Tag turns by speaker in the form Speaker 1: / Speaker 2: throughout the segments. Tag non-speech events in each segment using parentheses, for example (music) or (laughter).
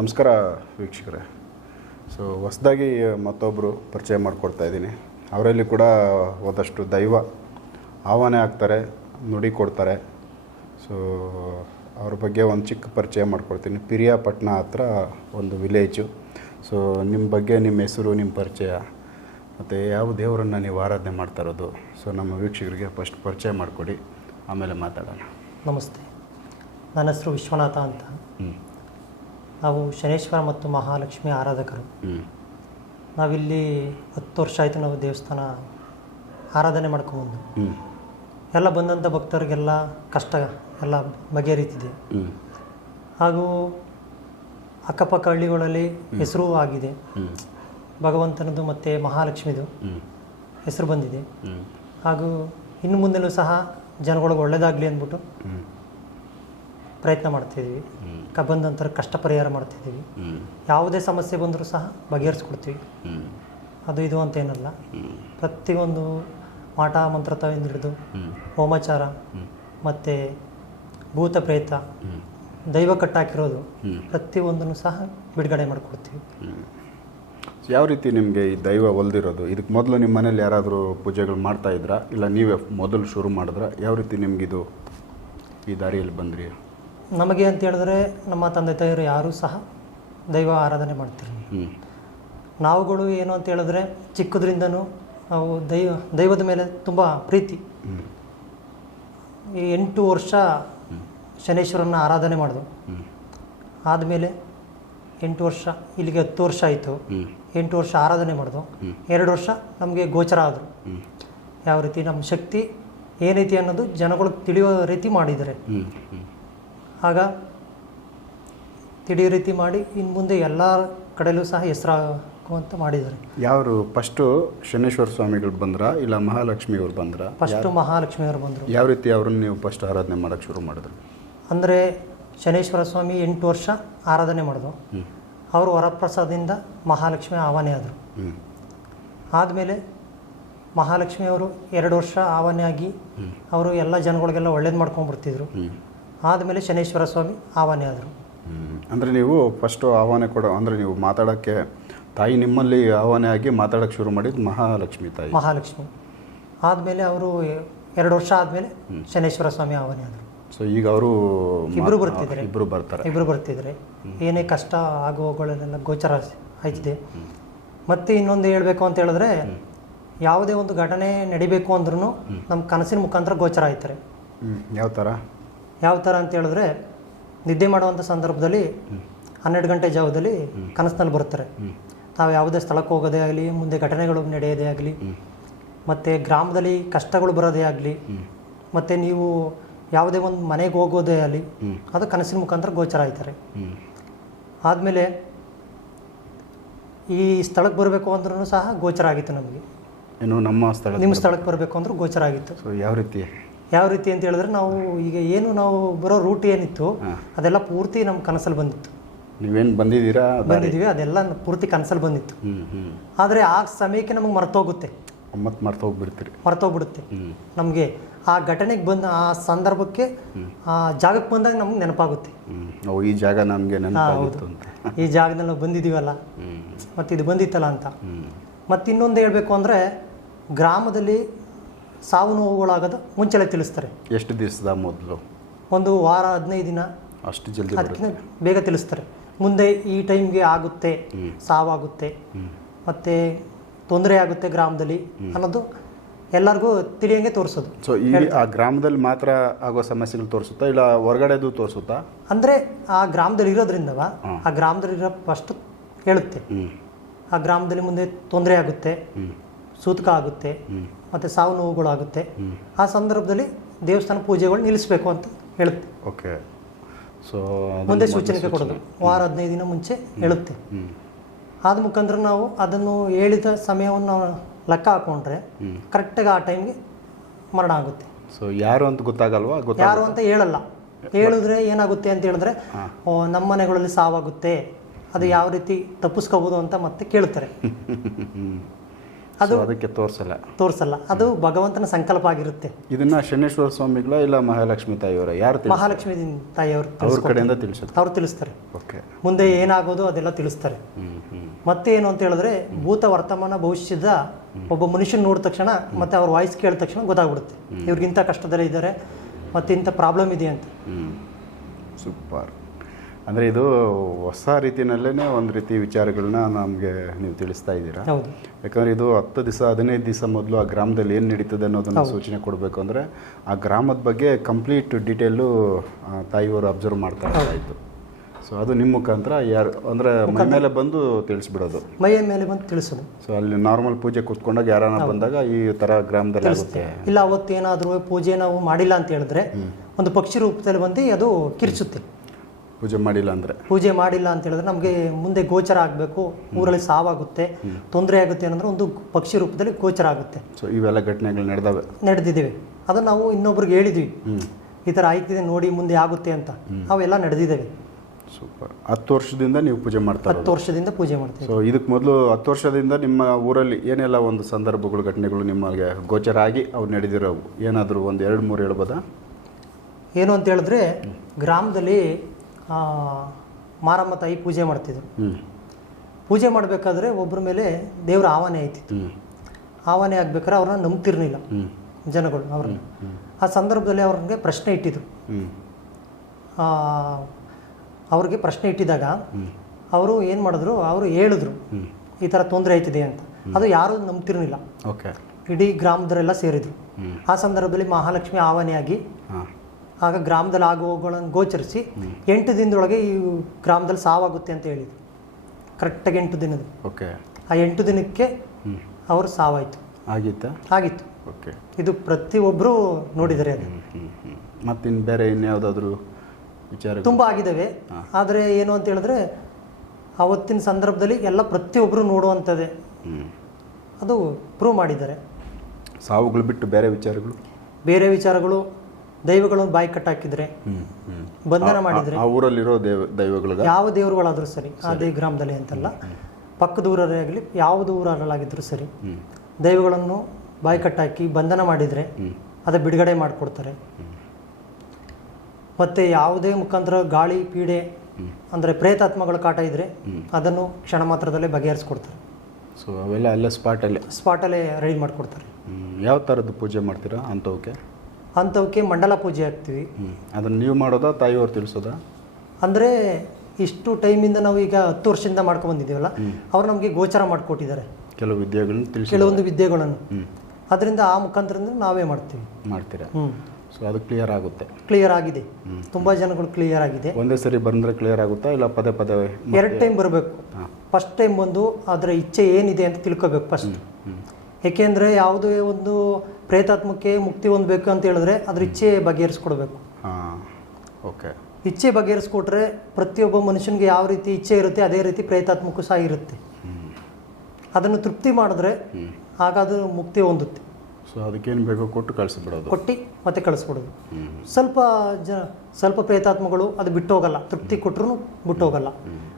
Speaker 1: ನಮಸ್ಕಾರ ವೀಕ್ಷಕರೇ. ಸೊ ಹೊಸದಾಗಿ ಮತ್ತೊಬ್ಬರು ಪರಿಚಯ ಮಾಡಿಕೊಡ್ತಾ ಇದ್ದೀನಿ. ಅವರಲ್ಲಿ ಕೂಡ ಒಂದಷ್ಟು ದೈವ ಆಹ್ವಾನ ಆಗ್ತಾರೆ ನುಡಿ ಕೊಡ್ತಾರೆ. ಸೊ ಅವ್ರ ಬಗ್ಗೆ ಒಂದು ಚಿಕ್ಕ ಪರಿಚಯ ಮಾಡ್ಕೊಡ್ತೀನಿ. ಪಿರಿಯಾಪಟ್ಟಣ ಹತ್ರ ಒಂದು ವಿಲೇಜು ಸೊ ನಿಮ್ಮ ಬಗ್ಗೆ ನಿಮ್ಮ ಹೆಸರು ನಿಮ್ಮ ಪರಿಚಯ ಮತ್ತು ಯಾವ ದೇವರನ್ನು ನೀವು ಆರಾಧನೆ ಮಾಡ್ತಾ ಇರೋದು? ಸೊ ನಮ್ಮ ವೀಕ್ಷಕರಿಗೆ ಫಸ್ಟ್ ಪರಿಚಯ ಮಾಡಿಕೊಡಿ. ಆಮೇಲೆ ಮಾತಾಡೋಣ.
Speaker 2: ನಮಸ್ತೆ. ನನ್ನ ಹೆಸರು ವಿಶ್ವನಾಥ ಅಂತ.
Speaker 1: ಹ್ಞೂ
Speaker 2: ನಾವು ಶನೇಶ್ವರ ಮತ್ತು ಮಹಾಲಕ್ಷ್ಮಿ ಆರಾಧಕರು. ನಾವಿಲ್ಲಿ ಹತ್ತು ವರ್ಷ ಆಯಿತು ನಾವು ದೇವಸ್ಥಾನ ಆರಾಧನೆ ಮಾಡ್ಕೊಬಂದು.
Speaker 1: ಹ್ಞೂ
Speaker 2: ಎಲ್ಲ ಬಂದಂಥ ಭಕ್ತರಿಗೆಲ್ಲ ಕಷ್ಟ ಎಲ್ಲ ಬಗೆಹರಿತಿದೆ. ಹಾಗೂ ಅಕ್ಕಪಕ್ಕ ಹಳ್ಳಿಗಳಲ್ಲಿ ಹೆಸರು ಆಗಿದೆ. ಭಗವಂತನದು ಮತ್ತು ಮಹಾಲಕ್ಷ್ಮಿದು ಹೆಸರು ಬಂದಿದೆ. ಹಾಗೂ ಇನ್ನು ಮುಂದೆನೂ ಸಹ ಜನಗಳಿಗೆ ಒಳ್ಳೆಯದಾಗಲಿ ಅಂದ್ಬಿಟ್ಟು ಪ್ರಯತ್ನ ಮಾಡ್ತಿದ್ದೀವಿ ಕಬ್ಬಂದಂತರ ಕಷ್ಟ ಪರಿಹಾರ ಮಾಡ್ತಿದ್ದೀವಿ ಯಾವುದೇ ಸಮಸ್ಯೆ ಬಂದರೂ ಸಹ ಬಗೆಹರಿಸ್ಕೊಡ್ತೀವಿ. ಅದು ಇದು ಅಂತ ಏನಲ್ಲ. ಪ್ರತಿಯೊಂದು ಮಾಟ ಮಂತ್ರತಾವಿಂದ ಹಿಡಿದು ಹೋಮಾಚಾರ ಮತ್ತು ಭೂತ ಪ್ರೇತ ದೈವ ಕಟ್ಟಾಕಿರೋದು ಪ್ರತಿಯೊಂದನ್ನು ಸಹ ಬಿಡುಗಡೆ ಮಾಡಿಕೊಡ್ತೀವಿ.
Speaker 1: ಯಾವ ರೀತಿ ನಿಮಗೆ ಈ ದೈವ ಒಲ್ದಿರೋದು? ಇದಕ್ಕೆ ಮೊದಲು ನಿಮ್ಮ ಮನೇಲಿ ಯಾರಾದರೂ ಪೂಜೆಗಳು ಮಾಡ್ತಾ ಇದ್ರಾ? ಇಲ್ಲ ನೀವೇ ಮೊದಲು ಶುರು ಮಾಡಿದ್ರಾ? ಯಾವ ರೀತಿ ನಿಮಗಿದು ಈ ದಾರಿಯಲ್ಲಿ ಬಂದ್ರಿ?
Speaker 2: ನಮಗೆ ಅಂತ ಹೇಳಿದ್ರೆ ನಮ್ಮ ತಂದೆ ತಾಯಿಯರು ಯಾರೂ ಸಹ ದೈವ ಆರಾಧನೆ ಮಾಡ್ತಿರಲಿಲ್ಲ ನಾವುಗಳು ಏನು ಅಂತ ಹೇಳಿದ್ರೆ ಚಿಕ್ಕದ್ರಿಂದನೂ ನಾವು ದೈವ ದೈವದ ಮೇಲೆ ತುಂಬ ಪ್ರೀತಿ. ಈ ಎಂಟು ವರ್ಷ ಶನೇಶ್ವರನ ಆರಾಧನೆ ಮಾಡಿದ್ವು. ಆದಮೇಲೆ ಎಂಟು ವರ್ಷ ಇಲ್ಲಿಗೆ ಹತ್ತು ವರ್ಷ ಆಯಿತು. ಎಂಟು ವರ್ಷ ಆರಾಧನೆ ಮಾಡಿದ್ವು. ಎರಡು ವರ್ಷ ನಮಗೆ ಗೋಚರ ಆದರು. ಯಾವ ರೀತಿ ನಮ್ಮ ಶಕ್ತಿ ಏನೈತಿ ಅನ್ನೋದು ಜನಗಳಿಗೆ ತಿಳಿಯೋ ರೀತಿ ಮಾಡಿದ್ದಾರೆ
Speaker 1: ಹ್ಞೂ
Speaker 2: ಆಗ ತಿಳಿಯೋ ರೀತಿ ಮಾಡಿ ಇನ್ನು ಮುಂದೆ ಎಲ್ಲ ಕಡೆಯಲ್ಲೂ ಸಹ ಹೆಸರಾಗುವಂತ ಮಾಡಿದ್ದಾರೆ.
Speaker 1: ಯಾರು ಫಸ್ಟು ಶನೇಶ್ವರ ಸ್ವಾಮಿಗಳು ಬಂದ್ರ? ಇಲ್ಲ ಮಹಾಲಕ್ಷ್ಮಿಯವ್ರು ಬಂದ್ರಾ?
Speaker 2: ಮಹಾಲಕ್ಷ್ಮಿ ಮಹಾಲಕ್ಷ್ಮಿಯವರು ಬಂದರು.
Speaker 1: ಯಾವ ರೀತಿ ಅವ್ರನ್ನ ನೀವು ಫಸ್ಟ್ ಆರಾಧನೆ ಮಾಡೋಕ್ಕೆ ಶುರು ಮಾಡಿದ್ರು?
Speaker 2: ಅಂದರೆ ಶನೇಶ್ವರ ಸ್ವಾಮಿ ಎಂಟು ವರ್ಷ ಆರಾಧನೆ ಮಾಡಿದ್ರು. ಅವರು ವರಪ್ರಸಾದದಿಂದ ಮಹಾಲಕ್ಷ್ಮಿ ಆವಾನೆ ಆದರು. ಆದಮೇಲೆ ಮಹಾಲಕ್ಷ್ಮಿ ಅವರು ಎರಡು ವರ್ಷ ಆವಾನೆ ಆಗಿ ಅವರು ಎಲ್ಲ ಜನಗಳಿಗೆಲ್ಲ ಒಳ್ಳೇದು ಮಾಡ್ಕೊಂಡ್ಬಿಡ್ತಿದ್ರು ಆದಮೇಲೆ ಶನೇಶ್ವರ ಸ್ವಾಮಿ ಆಹ್ವಾನೆ ಆದರು.
Speaker 1: ಅಂದರೆ ನೀವು ಫಸ್ಟು ಆಹ್ವಾನ ಕೊಡೋ ಅಂದರೆ ನೀವು ಮಾತಾಡೋಕ್ಕೆ ತಾಯಿ ನಿಮ್ಮಲ್ಲಿ ಆಹ್ವಾನ ಆಗಿ ಮಾತಾಡೋಕ್ಕೆ ಶುರು ಮಾಡಿದ್ದು ಮಹಾಲಕ್ಷ್ಮಿ ತಾಯಿ.
Speaker 2: ಮಹಾಲಕ್ಷ್ಮಿ. ಆದಮೇಲೆ ಅವರು ಎರಡು ವರ್ಷ ಆದಮೇಲೆ ಶನೇಶ್ವರ ಸ್ವಾಮಿ ಆಹ್ವಾನ ಆದರು.
Speaker 1: ಸೊ ಈಗ ಅವರು
Speaker 2: ಇಬ್ಬರು ಬರ್ತಿದ್ದಾರೆ.
Speaker 1: ಇಬ್ಬರು ಬರ್ತಾರೆ.
Speaker 2: ಇಬ್ಬರು ಬರ್ತಿದ್ರೆ ಏನೇ ಕಷ್ಟ ಆಗುವಗಳೆಲ್ಲ ಗೋಚರ ಆಯ್ತಿದೆ. ಮತ್ತೆ ಇನ್ನೊಂದು ಹೇಳಬೇಕು ಅಂತ ಹೇಳಿದ್ರೆ ಯಾವುದೇ ಒಂದು ಘಟನೆ ನಡಿಬೇಕು ಅಂದ್ರೂ ನಮ್ಮ ಕನಸಿನ ಮುಖಾಂತರ ಗೋಚರ ಆಯ್ತಾರೆ.
Speaker 1: ಯಾವ ಥರ
Speaker 2: ಯಾವ ಥರ ಅಂತ ಹೇಳಿದ್ರೆ ನಿದ್ದೆ ಮಾಡುವಂಥ ಸಂದರ್ಭದಲ್ಲಿ ಹನ್ನೆರಡು ಗಂಟೆ ಜಾವದಲ್ಲಿ ಕನಸಿನಲ್ಲಿ ಬರ್ತಾರೆ ನಾವು ಯಾವುದೇ ಸ್ಥಳಕ್ಕೆ ಹೋಗೋದೇ ಆಗಲಿ ಮುಂದೆ ಘಟನೆಗಳು ನಡೆಯೋದೇ ಆಗಲಿ ಮತ್ತು ಗ್ರಾಮದಲ್ಲಿ ಕಷ್ಟಗಳು ಬರೋದೇ ಆಗಲಿ ಮತ್ತು ನೀವು ಯಾವುದೇ ಒಂದು ಮನೆಗೆ ಹೋಗೋದೇ ಆಗಲಿ ಅದು ಕನಸಿನ ಮುಖಾಂತರ ಗೋಚರ ಆಯ್ತಾರೆ. ಆದಮೇಲೆ ಈ ಸ್ಥಳಕ್ಕೆ ಬರಬೇಕು ಅಂದ್ರೂ ಸಹ ಗೋಚರ ಆಗಿತ್ತು ನಮಗೆ.
Speaker 1: ಏನು ನಮ್ಮ ಸ್ಥಳ
Speaker 2: ನಿಮ್ಮ ಸ್ಥಳಕ್ಕೆ ಬರಬೇಕು ಅಂದ್ರೂ ಗೋಚರ ಆಗಿತ್ತು.
Speaker 1: ಸೊ ಯಾವ ರೀತಿ?
Speaker 2: ಯಾವ ರೀತಿ ಅಂತ ಹೇಳಿದ್ರೆ ನಾವು ಈಗ ಏನು ನಾವು ಬರೋ ರೂಟ್ ಏನಿತ್ತು ಅದೆಲ್ಲ ಪೂರ್ತಿ ನಮ್ಮ ಕನಸಲ್ಲಿ ಬಂದಿತ್ತು.
Speaker 1: ನೀವೇನು ಬಂದಿದ್ದೀರಾ?
Speaker 2: ಬಂದಿದ್ದೀವಿ ಅದೆಲ್ಲ ಪೂರ್ತಿ ಕನಸಲ್ಲಿ ಬಂದಿತ್ತು. ಆದರೆ ಆ ಸಮಯಕ್ಕೆ ನಮಗೆ ಮರ್ತೋಗುತ್ತೆ.
Speaker 1: ಮತ್ತೆ ಮರ್ತೋಗ್ಬಿಡ್ತೀರಿ.
Speaker 2: ಮರ್ತೋಗ್ಬಿಡುತ್ತೆ. ನಮಗೆ ಆ ಘಟನೆಗೆ ಬಂದ ಆ ಸಂದರ್ಭಕ್ಕೆ ಆ ಜಾಗಕ್ಕೆ ಬಂದಾಗ ನಮ್ಗೆ ನೆನಪಾಗುತ್ತೆ.
Speaker 1: ಈ ಜಾಗ ನಮಗೆ ನೆನಪಾಗಿತ್ತು
Speaker 2: ಈ ಜಾಗದಲ್ಲಿ ನಾವು ಬಂದಿದ್ದೀವಲ್ಲ ಮತ್ತು ಇದು ಬಂದಿತ್ತಲ್ಲ ಅಂತ. ಮತ್ತು ಇನ್ನೊಂದು ಹೇಳಬೇಕು ಅಂದರೆ ಗ್ರಾಮದಲ್ಲಿ ಸಾವು ನೋವುಗಳಾಗದ ಮುಂಚೆಲೆ ತಿಳಿಸ್ತಾರೆ.
Speaker 1: ಎಷ್ಟು ದಿವಸದ ಮೊದಲು?
Speaker 2: ಒಂದು ವಾರ ಹದಿನೈದು ದಿನ.
Speaker 1: ಅಷ್ಟು ಜಲ್ದಿ
Speaker 2: ಅದಕ್ಕಿಂತ ಬೇಗ ತಿಳಿಸ್ತಾರೆ. ಮುಂದೆ ಈ ಟೈಮ್ಗೆ ಆಗುತ್ತೆ ಸಾವಾಗುತ್ತೆ. ಮತ್ತು ತೊಂದರೆ ಆಗುತ್ತೆ ಗ್ರಾಮದಲ್ಲಿ ಅನ್ನೋದು ಎಲ್ಲರಿಗೂ ತಿಳಿಯಂಗೆ ತೋರಿಸೋದು.
Speaker 1: ಸೊ ಈ ಆ ಗ್ರಾಮದಲ್ಲಿ ಮಾತ್ರ ಆಗೋ ಸಮಸ್ಯೆಗಳು ತೋರಿಸುತ್ತಾ ಇಲ್ಲ ಹೊರಗಡೆದು ತೋರಿಸುತ್ತಾ?
Speaker 2: ಅಂದರೆ ಆ ಗ್ರಾಮದಲ್ಲಿ ಇರೋದ್ರಿಂದವ? ಆ ಗ್ರಾಮದಲ್ಲಿ ಇರೋ ಫಸ್ಟ್ ಹೇಳುತ್ತೆ. ಆ ಗ್ರಾಮದಲ್ಲಿ ಮುಂದೆ ತೊಂದರೆ ಆಗುತ್ತೆ ಸೂತಕ ಆಗುತ್ತೆ. ಮತ್ತು ಸಾವು ನೋವುಗಳಾಗುತ್ತೆ. ಆ ಸಂದರ್ಭದಲ್ಲಿ ದೇವಸ್ಥಾನ ಪೂಜೆಗಳು ನಿಲ್ಲಿಸಬೇಕು ಅಂತ ಹೇಳುತ್ತೆ.
Speaker 1: ಓಕೆ. ಸೊ
Speaker 2: ಮುಂದೆ ಸೂಚನೆ ಕೊಡೋದು. ವಾರ ಹದಿನೈದು ದಿನ ಮುಂಚೆ ಹೇಳುತ್ತೆ. ಆದ ಮುಖಾಂತರ ನಾವು ಅದನ್ನು ಹೇಳಿದ ಸಮಯವನ್ನು ನಾವು ಲೆಕ್ಕ ಹಾಕೊಂಡ್ರೆ ಕರೆಕ್ಟಾಗಿ ಆ ಟೈಮ್ಗೆ ಮರಣ ಆಗುತ್ತೆ.
Speaker 1: ಸೊ ಯಾರು ಅಂತ ಗೊತ್ತಾಗಲ್ವಾ? ಗೊತ್ತಾ
Speaker 2: ಯಾರು ಅಂತ ಹೇಳಲ್ಲ. ಹೇಳಿದ್ರೆ ಏನಾಗುತ್ತೆ ಅಂತ ಹೇಳಿದ್ರೆ ನಮ್ಮ ಮನೆಗಳಲ್ಲಿ ಸಾವಾಗುತ್ತೆ. ಅದು ಯಾವ ರೀತಿ ತಪ್ಪಿಸ್ಕೋಬೋದು ಅಂತ ಮತ್ತೆ ಕೇಳ್ತಾರೆ. (laughs)
Speaker 1: ಸೊ ಅದಕ್ಕೆ ತೋರಿಸಲ್ಲ.
Speaker 2: ತೋರಿಸಲ್ಲ. ಅದು ಭಗವಂತನ ಸಂಕಲ್ಪ ಆಗಿರುತ್ತೆ.
Speaker 1: ಇದನ್ನ ಶನೇಶ್ವರ ಸ್ವಾಮಿಗಳ ಇಲ್ಲ ಮಹಾಲಕ್ಷ್ಮಿ ತಾಯಿಯವರ ಯಾರು
Speaker 2: ಮಹಾಲಕ್ಷ್ಮಿ ತಾಯಿಯವರು
Speaker 1: ಅವ್ರ ಕಡೆಯಿಂದ ತಿಳಿಸುತ್ತೆ.
Speaker 2: ಅವ್ರು ತಿಳಿಸ್ತಾರೆ.
Speaker 1: ಓಕೆ.
Speaker 2: ಮುಂದೆ ಏನಾಗೋದು ಅದೆಲ್ಲ ತಿಳಿಸ್ತಾರೆ.
Speaker 1: ಮತ್ತೇನು
Speaker 2: ಮತ್ತೆ ಏನು ಅಂತ ಹೇಳಿದ್ರೆ ಭೂತ ವರ್ತಮಾನ ಭವಿಷ್ಯದ ಒಬ್ಬ ಮನುಷ್ಯನ ನೋಡಿದ ತಕ್ಷಣ ಮತ್ತೆ ಅವ್ರ ವಾಯ್ಸ್ ಕೇಳಿದ ತಕ್ಷಣ ಗೊತ್ತಾಗ್ಬಿಡುತ್ತೆ. ಇವ್ರಿಗಿಂತ ಕಷ್ಟದಲ್ಲೇ ಇದ್ದಾರೆ ಮತ್ತೆ ಇಂಥ ಪ್ರಾಬ್ಲಮ್ ಇದೆ ಅಂತ.
Speaker 1: ಸೂಪರ್. ಅಂದರೆ ಇದು ಹೊಸ ರೀತಿಯಲ್ಲೇ ಒಂದು ರೀತಿ ವಿಚಾರಗಳನ್ನ ನಮಗೆ ನೀವು ತಿಳಿಸ್ತಾ ಇದ್ದೀರಾ? ಯಾಕಂದರೆ ಇದು ಹತ್ತು ದಿವಸ ಹದಿನೈದು ದಿವಸ ಮೊದಲು ಆ ಗ್ರಾಮದಲ್ಲಿ ಏನು ನಡೀತದೆ ಅನ್ನೋದನ್ನು ಸೂಚನೆ ಕೊಡಬೇಕು ಅಂದರೆ ಆ ಗ್ರಾಮದ ಬಗ್ಗೆ ಕಂಪ್ಲೀಟ್ ಡೀಟೇಲು ತಾಯಿಯವರು ಅಬ್ಸರ್ವ್ ಮಾಡ್ತಾ ಇತ್ತು. ಸೊ ಅದು ನಿಮ್ಮ ಮುಖಾಂತರ ಯಾರು ಅಂದರೆ ಮೈ ಮೇಲೆ ಬಂದು ತಿಳಿಸ್ಬಿಡೋದು.
Speaker 2: ಮೈಯ ಮೇಲೆ ಬಂದು ತಿಳಿಸೋದು.
Speaker 1: ಸೊ ಅಲ್ಲಿ ನಾರ್ಮಲ್ ಪೂಜೆ ಕೂತ್ಕೊಂಡಾಗ ಯಾರನ್ನ ಬಂದಾಗ ಈ ಥರ ಗ್ರಾಮದಲ್ಲಿ ಆಗುತ್ತೆ.
Speaker 2: ಇಲ್ಲ ಅವತ್ತೇನಾದರೂ ಪೂಜೆ ನಾವು ಮಾಡಿಲ್ಲ ಅಂತ ಹೇಳಿದ್ರೆ ಒಂದು ಪಕ್ಷಿ ರೂಪದಲ್ಲಿ ಬಂದು ಅದು ಕಿರಿಸುತ್ತೆ
Speaker 1: ಪೂಜೆ ಮಾಡಿಲ್ಲ ಅಂದರೆ?
Speaker 2: ಪೂಜೆ ಮಾಡಿಲ್ಲ ಅಂತ ಹೇಳಿದ್ರೆ ನಮಗೆ ಮುಂದೆ ಗೋಚರ ಆಗಬೇಕು ಊರಲ್ಲಿ ಸಾವಾಗುತ್ತೆ ತೊಂದರೆ ಆಗುತ್ತೆ ಅನ್ನೋದ್ರೆ ಒಂದು ಪಕ್ಷಿ ರೂಪದಲ್ಲಿ ಗೋಚರ ಆಗುತ್ತೆ.
Speaker 1: ಸೊ ಇವೆಲ್ಲ ಘಟನೆಗಳು ನಡೆದವೆ?
Speaker 2: ನಡೆದಿದ್ದೀವಿ. ಅದನ್ನು ನಾವು ಇನ್ನೊಬ್ರಿಗೆ ಹೇಳಿದ್ವಿ. ಈ ಥರ ಆಯ್ತಿದೆ ನೋಡಿ ಮುಂದೆ ಆಗುತ್ತೆ ಅಂತ. ಅವೆಲ್ಲ ನಡೆದಿದ್ದೇವೆ.
Speaker 1: ಸೂಪರ್ ಹತ್ತು ವರ್ಷದಿಂದ ನೀವು ಪೂಜೆ ಮಾಡ್ತಾ
Speaker 2: ಹತ್ತು ವರ್ಷದಿಂದ ಪೂಜೆ ಮಾಡ್ತೀವಿ
Speaker 1: ಸೊ ಇದಕ್ಕೆ ಮೊದಲು ಹತ್ತು ವರ್ಷದಿಂದ ನಿಮ್ಮ ಊರಲ್ಲಿ ಏನೆಲ್ಲ ಒಂದು ಸಂದರ್ಭಗಳು ಘಟನೆಗಳು ನಿಮಗೆ ಗೋಚರ ಆಗಿ ಅವು ನಡೆದಿರೋವು? ಏನಾದರೂ ಒಂದು ಎರಡು ಮೂರು ಹೇಳ್ಬೋದಾ?
Speaker 2: ಏನು ಅಂತ ಹೇಳಿದ್ರೆ ಗ್ರಾಮದಲ್ಲಿ ಮಾರಮ್ಮ ತಾಯಿ ಪೂಜೆ ಮಾಡ್ತಿದ್ರು. ಪೂಜೆ ಮಾಡಬೇಕಾದ್ರೆ ಒಬ್ಬರ ಮೇಲೆ ದೇವರ ಆವಾನೆ ಆಯ್ತಿತ್ತು ಆವಾನೆ ಆಗ್ಬೇಕಾದ್ರೆ ಅವ್ರನ್ನ ನಂಬ್ತಿರ್ಲಿಲ್ಲ ಜನಗಳು ಅವ್ರನ್ನ. ಆ ಸಂದರ್ಭದಲ್ಲಿ ಅವ್ರಿಗೆ ಪ್ರಶ್ನೆ ಇಟ್ಟಿದ್ರು. ಅವ್ರಿಗೆ ಪ್ರಶ್ನೆ ಇಟ್ಟಿದಾಗ ಅವರು ಏನು ಮಾಡಿದ್ರು? ಅವರು ಹೇಳಿದ್ರು ಈ ಥರ ತೊಂದರೆ ಆಯ್ತಿದೆ ಅಂತ. ಅದು ಯಾರೂ ನಂಬ್ತಿರ್ಲಿಲ್ಲ.
Speaker 1: ಓಕೆ.
Speaker 2: ಇಡೀ ಗ್ರಾಮದವರೆಲ್ಲ ಸೇರಿದ್ರು. ಆ ಸಂದರ್ಭದಲ್ಲಿ ಮಹಾಲಕ್ಷ್ಮಿ ಆವಾನೆಯಾಗಿ ಆಗ ಗ್ರಾಮದಲ್ಲಿ ಆಗುವಗಳನ್ನು ಗೋಚರಿಸಿ ಎಂಟು ದಿನದೊಳಗೆ ಈ ಗ್ರಾಮದಲ್ಲಿ ಸಾವಾಗುತ್ತೆ ಅಂತ ಹೇಳಿದ್ರು. ಕರೆಕ್ಟಾಗಿ ಎಂಟು ದಿನದ
Speaker 1: ಓಕೆ
Speaker 2: ಆ ಎಂಟು ದಿನಕ್ಕೆ ಅವರು ಸಾವಾಯಿತು.
Speaker 1: ಆಗಿತ್ತು?
Speaker 2: ಆಗಿತ್ತು.
Speaker 1: ಓಕೆ
Speaker 2: ಇದು ಪ್ರತಿಯೊಬ್ಬರು ನೋಡಿದರೆ ಅದು.
Speaker 1: ಮತ್ತಿನ್ನು ಬೇರೆ ಇನ್ಯಾವುದಾದ್ರೂ ವಿಚಾರ
Speaker 2: ತುಂಬ ಆಗಿದ್ದಾವೆ ಆದರೆ ಏನು ಅಂತ ಹೇಳಿದ್ರೆ ಅವತ್ತಿನ ಸಂದರ್ಭದಲ್ಲಿ ಎಲ್ಲ ಪ್ರತಿಯೊಬ್ಬರು ನೋಡುವಂಥದ್ದೇ. ಅದು ಪ್ರೂವ್ ಮಾಡಿದ್ದಾರೆ.
Speaker 1: ಸಾವುಗಳು ಬಿಟ್ಟು ಬೇರೆ ವಿಚಾರಗಳು?
Speaker 2: ಬೇರೆ ವಿಚಾರಗಳು ದೈವಗಳನ್ನು ಬಾಯಿ ಕಟ್ಟಾಕಿದ್ರೆ ಬಂಧನ ಮಾಡಿದ್ರೆ
Speaker 1: ಆ ಊರಲ್ಲಿರೋ ದೇವ
Speaker 2: ಯಾವ ದೇವರುಗಳಾದರೂ ಸರಿ ಅದೇ ಗ್ರಾಮದಲ್ಲಿ ಅಂತಲ್ಲ ಪಕ್ಕದ ಊರರೇ ಆಗಲಿ ಯಾವುದು ಊರಲ್ಲಾಗಿದ್ದರೂ ಸರಿ ದೈವಗಳನ್ನು ಬಾಯಿ ಕಟ್ಟಾಕಿ ಬಂಧನ ಮಾಡಿದ್ರೆ ಅದ ಬಿಡುಗಡೆ ಮಾಡಿಕೊಡ್ತಾರೆ. ಮತ್ತೆ ಯಾವುದೇ ಮುಖಾಂತರ ಗಾಳಿ ಪೀಡೆ ಅಂದರೆ ಪ್ರೇತಾತ್ಮಗಳ ಕಾಟ ಇದ್ರೆ ಅದನ್ನು ಕ್ಷಣ ಮಾತ್ರದಲ್ಲೇ ಬಗೆಹರಿಸ್ಕೊಡ್ತಾರೆ.
Speaker 1: ಸೊ ಅವೆಲ್ಲ ಅಲ್ಲೇ ಸ್ಪಾಟಲ್ಲೇ
Speaker 2: ಸ್ಪಾಟಲ್ಲೇ ರೆಡಿ ಮಾಡಿಕೊಡ್ತಾರೆ.
Speaker 1: ಯಾವ ಥರದ್ದು ಪೂಜೆ ಮಾಡ್ತೀರಾ ಅಂಥವಕ್ಕೆ?
Speaker 2: ಅಂಥವಕ್ಕೆ ಮಂಡಲ ಪೂಜೆ ಹಾಕ್ತೀವಿ.
Speaker 1: ಅದನ್ನು ನೀವು ಮಾಡೋದಾ ತಾಯಿಯವ್ರು ತಿಳಿಸೋದಾ?
Speaker 2: ಅಂದರೆ ಇಷ್ಟು ಟೈಮಿಂದ ನಾವು ಈಗ ಹತ್ತು ವರ್ಷದಿಂದ ಮಾಡ್ಕೊಂಡ್ಬಂದಿದ್ದೀವಲ್ಲ ಅವ್ರು ನಮಗೆ ಗೋಚರ ಮಾಡಿಕೊಟ್ಟಿದ್ದಾರೆ.
Speaker 1: ಕೆಲವು ವಿದ್ಯೆಗಳನ್ನು ತಿಳಿಸಿ
Speaker 2: ಕೆಲವೊಂದು ವಿದ್ಯೆಗಳನ್ನು. ಅದರಿಂದ ಆ ಮುಖಾಂತರದಿಂದ ನಾವೇ ಮಾಡ್ತೀವಿ.
Speaker 1: ಮಾಡ್ತೀರಾ?
Speaker 2: ಹ್ಞೂ
Speaker 1: ಸೊ ಅದು ಕ್ಲಿಯರ್ ಆಗುತ್ತೆ.
Speaker 2: ಕ್ಲಿಯರ್ ಆಗಿದೆ. ತುಂಬ ಜನಗಳು ಕ್ಲಿಯರ್ ಆಗಿದೆ.
Speaker 1: ಒಂದೇ ಸರಿ ಬಂದರೆ ಕ್ಲಿಯರ್ ಆಗುತ್ತಾ ಇಲ್ಲ ಪದೇ ಪದೇ
Speaker 2: ಎರಡು ಟೈಮ್ ಬರಬೇಕು. ಫಸ್ಟ್ ಟೈಮ್ ಬಂದು ಅದರ ಇಚ್ಛೆ ಏನಿದೆ ಅಂತ ತಿಳ್ಕೊಬೇಕು ಫಸ್ಟ್ ಏಕೆಂದರೆ ಯಾವುದೇ ಒಂದು ಪ್ರೇತಾತ್ಮಕ್ಕೆ ಮುಕ್ತಿ ಹೊಂದಬೇಕು ಅಂತ ಹೇಳಿದ್ರೆ ಅದ್ರ ಇಚ್ಛೆ ಬಗೆಹರಿಸ್ಕೊಡ್ಬೇಕು.
Speaker 1: ಹಾಂ ಓಕೆ.
Speaker 2: ಇಚ್ಛೆ ಬಗೆಹರಿಸ್ಕೊಟ್ರೆ ಪ್ರತಿಯೊಬ್ಬ ಮನುಷ್ಯನಿಗೆ ಯಾವ ರೀತಿ ಇಚ್ಛೆ ಇರುತ್ತೆ ಅದೇ ರೀತಿ ಪ್ರೇತಾತ್ಮಕ್ಕೂ ಸಹ ಇರುತ್ತೆ. ಅದನ್ನು ತೃಪ್ತಿ ಮಾಡಿದ್ರೆ ಆಗ ಅದು ಮುಕ್ತಿ ಹೊಂದುತ್ತೆ.
Speaker 1: ಸೊ ಅದಕ್ಕೇನು ಬೇಕೋ ಕೊಟ್ಟು ಕಳಿಸ್ಬಿಡೋದು.
Speaker 2: ಕೊಟ್ಟು ಮತ್ತೆ ಕಳಿಸ್ಬಿಡೋದು. ಸ್ವಲ್ಪ ಜ ಸ್ವಲ್ಪ ಪ್ರೇತಾತ್ಮಗಳು ಅದು ಬಿಟ್ಟು ಹೋಗಲ್ಲ ತೃಪ್ತಿ ಕೊಟ್ಟರು ಬಿಟ್ಟು ಹೋಗಲ್ಲ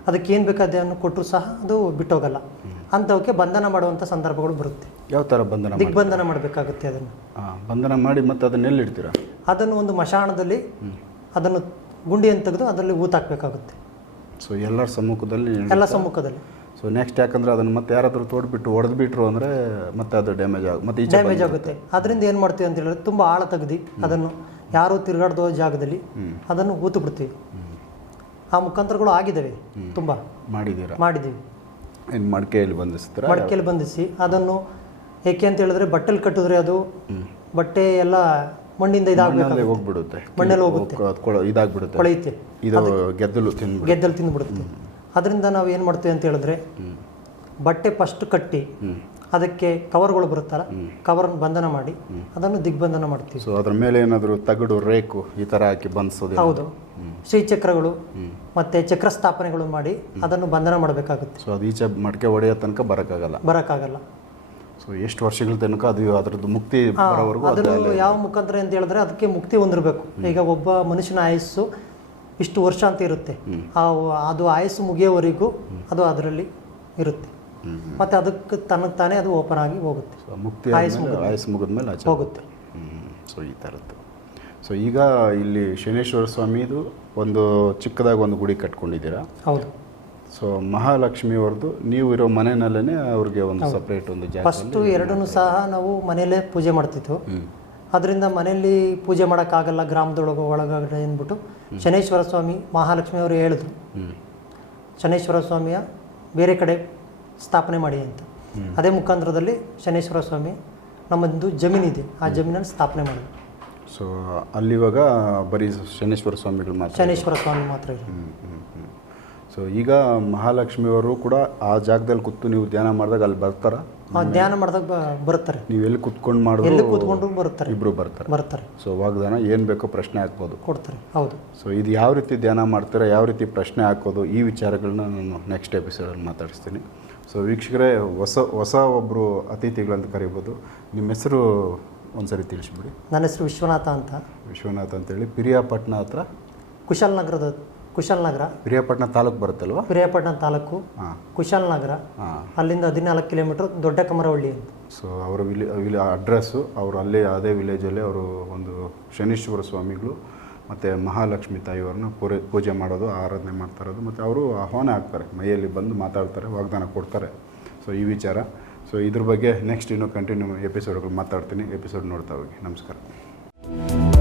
Speaker 2: ಅದಕ್ಕೆ ಏನು ಬೇಕು ಅದನ್ನು ಕೊಟ್ಟರು ಸಹ ಅದು ಬಿಟ್ಟು ಹೋಗಲ್ಲ ಅಂಥವಕ್ಕೆ ಬಂಧನ ಮಾಡುವಂಥ ಸಂದರ್ಭಗಳು ಬರುತ್ತೆ.
Speaker 1: ಯಾವ ಥರ ಬಂಧನ
Speaker 2: ದಿಗ್ಬಂಧನ ಮಾಡಬೇಕಾಗುತ್ತೆ ಅದನ್ನು.
Speaker 1: ಬಂಧನ ಮಾಡಿ ಮತ್ತೆ ಅದನ್ನ ಎಲ್ಲಿಡ್ತೀರಾ?
Speaker 2: ಅದನ್ನು ಒಂದು ಮಶಾಣದಲ್ಲಿ ಅದನ್ನು ಗುಂಡಿಯನ್ನು ತೆಗೆದು ಅದರಲ್ಲಿ ಊತಾಕಬೇಕಾಗುತ್ತೆ
Speaker 1: ಸೊ ಎಲ್ಲರ ಸಮ್ಮುಖದಲ್ಲಿ
Speaker 2: ಎಲ್ಲ ಸಮ್ಮುಖದಲ್ಲಿ.
Speaker 1: ಸೊ ನೆಕ್ಸ್ಟ್ ಯಾಕಂದ್ರೆ ಅದನ್ನು ಮತ್ತೆ ಯಾರಾದರೂ ತೋಡ್ಬಿಟ್ಟು ಹೊಡೆದು ಬಿಟ್ರು ಅಂದರೆ ಮತ್ತೆ ಅದು ಡ್ಯಾಮೇಜ್ ಆಗುತ್ತೆ ಮತ್ತೆ
Speaker 2: ಡ್ಯಾಮೇಜ್ ಆಗುತ್ತೆ. ಅದರಿಂದ ಏನು ಮಾಡ್ತೀವಿ ಅಂತ ಹೇಳಿದ್ರೆ ತುಂಬ ಆಳ ತೆಗ್ದು ಅದನ್ನು ಯಾರು ತಿರುಗಾಡ್ದೋ ಜಾಗದಲ್ಲಿ ಅದನ್ನು ಊತು ಬಿಡ್ತೀವಿ ಆ ಮುಖಾಂತರಗಳು ಆಗಿದ್ದಾವೆ ತುಂಬ.
Speaker 1: ಮಾಡಿದ್ದೀರಾ?
Speaker 2: ಮಾಡಿದ್ದೀವಿ.
Speaker 1: ಏನು ಮಡಿಕೆಯಲ್ಲಿ ಬಂಧಿಸ್ತಾರೆ?
Speaker 2: ಮಡಿಕೆಯಲ್ಲಿ ಬಂಧಿಸಿ ಅದನ್ನು ಏಕೆ ಅಂತ ಹೇಳಿದ್ರೆ ಬಟ್ಟೆಲಿ ಕಟ್ಟಿದ್ರೆ ಅದು ಬಟ್ಟೆ ಎಲ್ಲ ಮಣ್ಣಿಂದ ಇದಾಗಬೇಕು
Speaker 1: ಹೋಗ್ಬಿಡುತ್ತೆ.
Speaker 2: ಮಣ್ಣಲ್ಲಿ ಹೋಗುತ್ತೆ.
Speaker 1: ಇದಾಗ್ಬಿಡುತ್ತೆ.
Speaker 2: ಕೊಳೆಯುತ್ತೆ.
Speaker 1: ಇದು ಗೆದ್ದಲು ತಿಂದು
Speaker 2: ಗೆದ್ದಲು ತಿಂದುಬಿಡುತ್ತೆ ಅದರಿಂದ ನಾವು ಏನು ಮಾಡ್ತೀವಿ ಅಂತ ಹೇಳಿದ್ರೆ ಬಟ್ಟೆ ಫಸ್ಟ್ ಕಟ್ಟಿ ಅದಕ್ಕೆ ಕವರ್ಗಳು ಬರುತ್ತಲ್ಲ ಕವರ್ನ ಬಂಧನ ಮಾಡಿ ಅದನ್ನು ದಿಗ್ಬಂಧನ ಮಾಡ್ತೀವಿ.
Speaker 1: ಸೊ ಅದ್ರ ಮೇಲೆ ಏನಾದರೂ ತಗಡು ರೇಕು ಈ ಥರ ಹಾಕಿ ಬಂಧಿಸೋದು
Speaker 2: ಹೌದು. ಶ್ರೀಚಕ್ರಗಳು ಮತ್ತೆ ಚಕ್ರ ಸ್ಥಾಪನೆಗಳು ಮಾಡಿ ಅದನ್ನು ಬಂಧನ ಮಾಡಬೇಕಾಗುತ್ತೆ.
Speaker 1: ಸೊ ಅದು ಈಚೆ ಮಡಿಕೆ ಹೊಡೆಯೋ ತನಕ ಬರೋಕ್ಕಾಗಲ್ಲ?
Speaker 2: ಬರೋಕ್ಕಾಗಲ್ಲ.
Speaker 1: ಸೊ ಎಷ್ಟು ವರ್ಷಗಳ ತನಕ ಅದು ಅದರದ್ದು ಮುಕ್ತಿ ಬರೋವರೆಗೂ ಅದು
Speaker 2: ಅದನ್ನು ಯಾವ ಮುಖಾಂತರ ಅಂತ ಹೇಳಿದ್ರೆ ಅದಕ್ಕೆ ಮುಕ್ತಿ ಹೊಂದಿರಬೇಕು. ಈಗ ಒಬ್ಬ ಮನುಷ್ಯನ ಆಯಸ್ಸು ಇಷ್ಟು ವರ್ಷ ಅಂತ ಇರುತ್ತೆ. ಆ ಅದು ಆಯಸ್ಸು ಮುಗಿಯೋವರೆಗೂ ಅದು ಅದರಲ್ಲಿ ಇರುತ್ತೆ. ಮತ್ತು ಅದಕ್ಕೆ ತನಗೆ ತಾನೇ ಅದು ಓಪನ್ ಆಗಿ ಹೋಗುತ್ತೆ.
Speaker 1: ಮುಕ್ತಿ
Speaker 2: ಆಯುಸ್
Speaker 1: ಆದಮೇಲೆ ಆಯುಸ್ ಮುಗಿದ್ಮೇಲೆ
Speaker 2: ಹೋಗುತ್ತೆ.
Speaker 1: ಸೊ ಈ ಥರದ್ದು ಸೊ ಈಗ ಇಲ್ಲಿ ಶನೇಶ್ವರ ಸ್ವಾಮಿದು ಒಂದು ಚಿಕ್ಕದಾಗಿ ಒಂದು ಗುಡಿ ಕಟ್ಕೊಂಡಿದ್ದೀರಾ?
Speaker 2: ಹೌದು.
Speaker 1: ಸೊ ಮಹಾಲಕ್ಷ್ಮಿಯವ್ರದ್ದು ನೀವು ಇರೋ ಮನೆಯಲ್ಲೇ ಅವ್ರಿಗೆ ಒಂದು ಸಪ್ರೇಟ್ ಒಂದು ಜಾಗ
Speaker 2: ಫಸ್ಟು ಎರಡನ್ನೂ ಸಹ ನಾವು ಮನೆಯಲ್ಲೇ ಪೂಜೆ
Speaker 1: ಮಾಡ್ತಿತ್ತು
Speaker 2: ಅದರಿಂದ ಮನೆಯಲ್ಲಿ ಪೂಜೆ ಮಾಡೋಕ್ಕಾಗಲ್ಲ ಗ್ರಾಮದೊಳಗೆ ಒಳಗಾಗಲ್ಲ ಅಂದ್ಬಿಟ್ಟು ಶನೇಶ್ವರ ಸ್ವಾಮಿ ಮಹಾಲಕ್ಷ್ಮಿ ಅವರು ಹೇಳಿದ್ರು ಶನೇಶ್ವರ ಸ್ವಾಮಿಯ ಬೇರೆ ಕಡೆ ಸ್ಥಾಪನೆ ಮಾಡಿ ಅಂತ. ಅದೇ ಮುಖಾಂತರದಲ್ಲಿ ಶನೇಶ್ವರ ಸ್ವಾಮಿ ನಮ್ಮದು ಜಮೀನಿದೆ ಆ ಜಮೀನನ್ನು ಸ್ಥಾಪನೆ ಮಾಡಿದೆ
Speaker 1: ಸೊ ಅಲ್ಲಿವಾಗ ಬರೀ ಶನೇಶ್ವರ ಸ್ವಾಮಿಗಳು ಮಾತ್ರ
Speaker 2: ಶನೇಶ್ವರ ಸ್ವಾಮಿ ಮಾತ್ರ ಇದೆ
Speaker 1: ಸೊ ಈಗ ಮಹಾಲಕ್ಷ್ಮಿಯವರು ಕೂಡ ಆ ಜಾಗದಲ್ಲಿ ಕೂತು ನೀವು ಧ್ಯಾನ ಮಾಡಿದಾಗ ಅಲ್ಲಿ ಬರ್ತಾರ?
Speaker 2: ಆ ಧ್ಯಾನ ಮಾಡಿದಾಗ ಬರ್ತಾರೆ
Speaker 1: ನೀವು ಎಲ್ಲಿ ಕುತ್ಕೊಂಡು
Speaker 2: ಎಲ್ಲಿ
Speaker 1: ಕುತ್ಕೊಂಡು
Speaker 2: ಕೂತ್ಕೊಂಡ್ರು ಬರುತ್ತಾರೆ.
Speaker 1: ಇಬ್ಬರು ಬರ್ತಾರೆ.
Speaker 2: ಬರ್ತಾರೆ.
Speaker 1: ಸೊ ವಾಗ್ದಾನ ಏನು ಬೇಕೋ ಪ್ರಶ್ನೆ ಹಾಕ್ಬೋದು.
Speaker 2: ಕೊಡ್ತಾರೆ. ಹೌದು.
Speaker 1: ಸೊ ಇದು ಯಾವ ರೀತಿ ಧ್ಯಾನ ಮಾಡ್ತಾರೆ ಯಾವ ರೀತಿ ಪ್ರಶ್ನೆ ಹಾಕೋದು ಈ ವಿಚಾರಗಳನ್ನ ನಾನು ನೆಕ್ಸ್ಟ್ ಎಪಿಸೋಡಲ್ಲಿ ಮಾತಾಡಿಸ್ತೀನಿ. ಸೊ ವೀಕ್ಷಕರೇ ಹೊಸ ಹೊಸ ಒಬ್ಬರು ಅತಿಥಿಗಳಂತ ಕರಿಬೋದು. ನಿಮ್ಮ ಹೆಸರು ಒಂದ್ಸರಿ ತಿಳಿಸ್ಬಿಡಿ.
Speaker 2: ನನ್ನ ಹೆಸರು ವಿಶ್ವನಾಥ ಅಂತ.
Speaker 1: ವಿಶ್ವನಾಥ ಅಂತೇಳಿ. ಪಿರಿಯಾಪಟ್ಟಣ ಹತ್ರ?
Speaker 2: ಕುಶಾಲನಗರದ ಕುಶಾಲನಗರ
Speaker 1: ಪಿರಿಯಾಪಟ್ಟಣ ತಾಲೂಕು ಬರುತ್ತಲ್ವಾ?
Speaker 2: ಪಿರಿಯಾಪಟ್ಟಣ ತಾಲೂಕು.
Speaker 1: ಹಾಂ.
Speaker 2: ಕುಶಾಲನಗರ
Speaker 1: ಹಾಂ.
Speaker 2: ಅಲ್ಲಿಂದ ಹದಿನಾಲ್ಕು ಕಿಲೋಮೀಟರ್ ದೊಡ್ಡ ಕಮರವಳ್ಳಿ ಅಂತ.
Speaker 1: ಸೊ ಅವರ ವಿಲೇ ವಿಲೇ ಅಡ್ರೆಸ್ಸು ಅವರು ಅಲ್ಲೇ ಅದೇ ವಿಲೇಜಲ್ಲಿ ಅವರು ಒಂದು ಶನೀಶ್ವರ ಸ್ವಾಮಿಗಳು ಮತ್ತು ಮಹಾಲಕ್ಷ್ಮಿ ತಾಯಿಯವ್ರನ್ನ ಪೂರೆ ಪೂಜೆ ಮಾಡೋದು, ಆರಾಧನೆ ಮಾಡ್ತಾ ಇರೋದು, ಮತ್ತು ಅವರು ಆಹ್ವಾನ ಆಗ್ತಾರೆ ಮೈಯಲ್ಲಿ ಬಂದು ಮಾತಾಡ್ತಾರೆ, ವಾಗ್ದಾನ ಕೊಡ್ತಾರೆ. ಸೊ ಈ ವಿಚಾರ. ಸೊ ಇದ್ರ ಬಗ್ಗೆ ನೆಕ್ಸ್ಟ್ ಇನ್ನೂ ಕಂಟಿನ್ಯೂ ಎಪಿಸೋಡ್ಗಳು ಮಾತಾಡ್ತೀನಿ, ಎಪಿಸೋಡ್ ನೋಡ್ತಾ ಹೋಗಿ. ನಮಸ್ಕಾರ.